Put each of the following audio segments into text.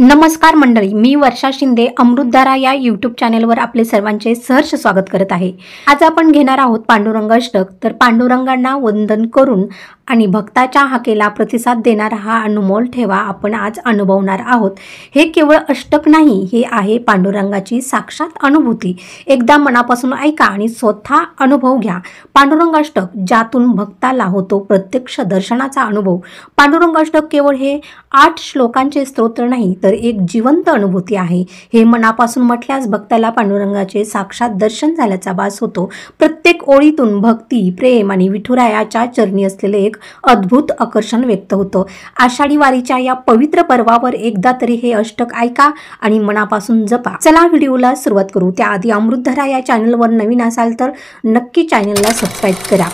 नमस्कार मंडळी, मी वर्षा शिंदे अमृतधारा या यूट्यूब चॅनलवर आपले सर्वांचे सहर्ष स्वागत करत आहे। आज आपण घेणार आहोत पांडुरंग अष्टक। तर पांडुरंगांना वंदन करून आणि भक्ताच्या हाकेला प्रतिसाद देणारा हा अनमोल ठेवा आपण आज अनुभवणार आहोत। हे केवळ अष्टक नाही, हे आहे पांडुरंगाची साक्षात अनुभूती। एकदा मनापासून ऐका आणि स्वतः अनुभव घ्या। पांडुरंग अष्टक, ज्यातून भक्ताला होतो प्रत्यक्ष दर्शनाचा अनुभव। पांडुरंग अष्टक केवळ हे 8 श्लोकांचे स्तोत्र नाही, तर एक जिवंत अनुभूती आहे। हे मनापासून म्हटल्यास भक्ताला पांडुरंगाचे साक्षात दर्शन झाल्याचा भास होतो। प्रत्येक ओळीतून भक्ती, प्रेम आणि विठुरायाच्या चरणी असलेले एक अद्भुत आकर्षण व्यक्त होतं। आषाढी वारीच्या या पवित्र पर्वावर एकदा तरी हे अष्टक ऐका आणि मनापासून जपा। चला व्हिडिओला सुरुवात करू। त्याआधी अमृतधारा या चॅनलवर नवीन असाल तर नक्की चॅनलला सबस्क्राइब करा।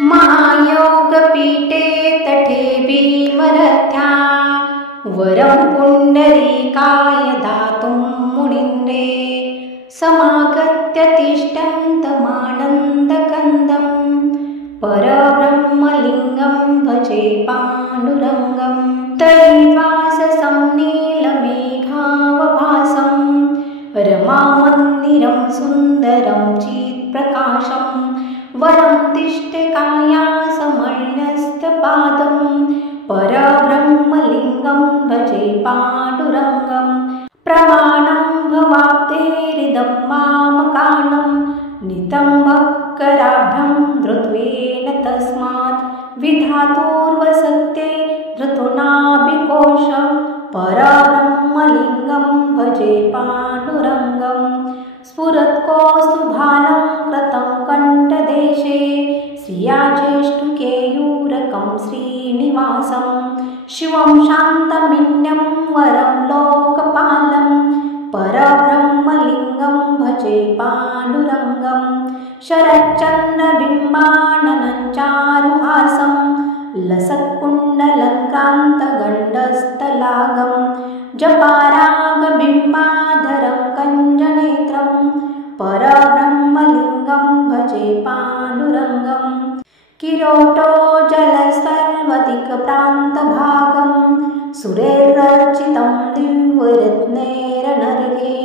महायोग पीठे तटे भीमरथ्या वरं पुंडरीकाय दातुं मुनिन्दे समागत्य तिष्ठन्तमानन्दकन्दं परब्रह्मलिङ्गं भजे पाण्डुरङ्गं त्रैवाससं नीलमेघावभासं रमामन्दिरं सुन्दरं चित्प्रकाशं वरं तिष्ठकायासमन्यस्तपादं परब्रह्मलिङ्गं भजे पाण्डुरङ्गं प्रमाणं भवाब्धेरिदं मामकानं नितम्बकराभ्यं धृत्वेन तस्मात् विधातुर्वसत्ते धृतुनाभिकोश परब्रह्मलिङ्गं भजे पाण्डुरङ्गं स्फुरत्कौस्तुभालं कृतं कण्ठदेशे श्रियाज्येष्ठकेयूरकं श्रीनिवासं शिवं शान्तमिन्यं वरं लोकपालं परब्रह्मलिङ्गं भजे पाण्डुरङ्गं शरच्चन्द्रबिम्बाननचारुहासं लसत्कुण्डलङ्कान्तगण्डस्थलागं जपारागबिम्बाधरं कञ्जनेत्रं परब्रह्मलिङ्गं भजे पाण्डुरङ्गं किरीटोज्ज्वलसर्वदिक्प्रान्तभागं सुरेर्रचितं दिव्यरत्नैरनर्घे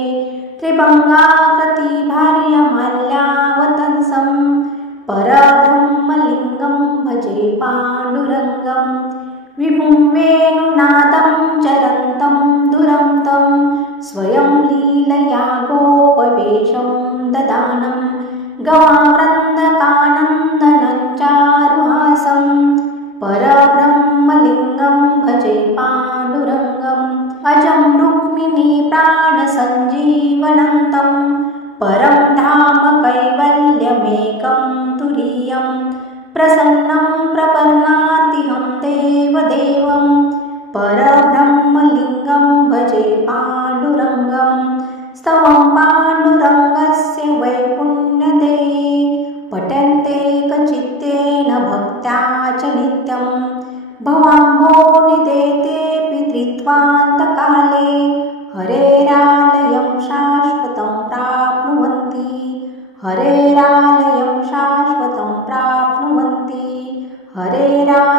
त्रिभङ्गाकृतिभार्यमाल्यावतंसं परब्रह्मलिङ्गं भजे पाण्डुरङ्गं विभुं वेणुनादं चरन्तं दुरन्तं स्वयं लीलया गोपवेशं ददानं गवावृन्दकानन्दनं चारुहासं परब्रह्मलिङ्गं भजे पाण्डुरङ्गम् अजं रुक्मिणी प्राणसञ्जीवनन्तं परं धाम कैवल्यमेकं तुरीयं प्रसन्नं प्रपन्नार्तिहं देवदेवं परब्रह्मलिङ्गं भजे पाण्डुरङ्गं स्तवं पाण्डुरङ्गस्य वैपुण्यदेये पठन्ते कचित्तेन भक्त्या च नित्यं भवाम्भो निदेतेऽपि त्रित्वान्तकाले हरेरालयं शाश्वतं प्राप्नुवन्ति हरेरालयं शाश्वतं प्राप्नुवन्ति हरेरालयं